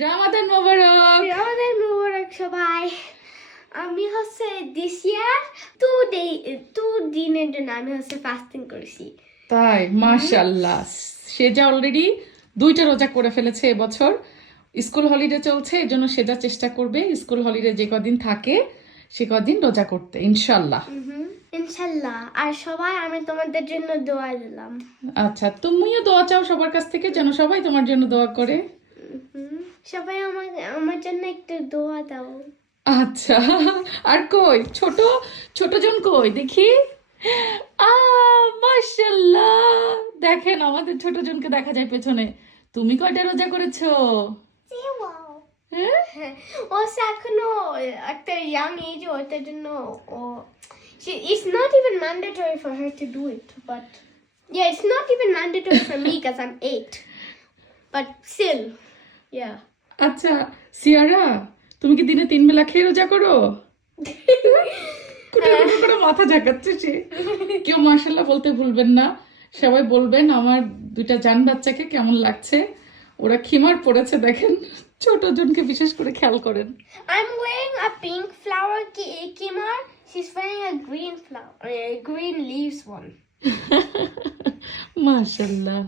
রামাদান মোবারক। রমাদান মুবারক সবাই। আমি হচ্ছে দিস ইয়ার 2 দিনের জন্য আমি হচ্ছে ফাস্টিং করেছি। তাই মাশাআল্লাহ, সেজা অলরেডি 2টা রোজা করে ফেলেছে এবছর। স্কুল হলিডে চলছে, এই জন্য সেজা চেষ্টা করবে স্কুল হলিডে যে কদিন থাকে সে কদিন রোজা করতে ইনশাল্লাহ। ইনশাল্লাহ। আর সবাই আমি তোমাদের জন্য দোয়া দিলাম। আচ্ছা, তুমিও দোয়া চাও সবার কাছ থেকে যেন সবাই তোমার জন্য দোয়া করে। সবাই আমার জন্য একটু দোয়া দাও। আচ্ছা, আর কই ছোট ছোট জন কই দেখি। মাশাআল্লাহ, দেখেন আমাদের ছোট জনকে দেখা যায় পেছনে। তুমি কয়টা রোজা করেছো? হ্যাঁ? ও এখনো একটা ইয়াং এজ, ওটার জন্য ও it's not even mandatory for her to do it, but yeah, it's not even mandatory for me because I'm 8, but still, yeah. আচ্ছা সিয়ারা, তুমি কি দিনে 3 বেলা খেয়ে রোজা করো? কুটু করে মাথা ঝাঁকাচ্ছে সে। কেউ মাশাআল্লাহ বলতে ভুলবেন না, সবাই বলবেন আমার 2টা জান বাচ্চাকে কেমন লাগছে। ওরা খিমার পড়েছে দেখেন, ছোট জনকে বিশেষ করে খেয়াল করেন। I'm wearing a pink flower kimar. She's wearing a green flower, green leaves one. মাশাআল্লাহ।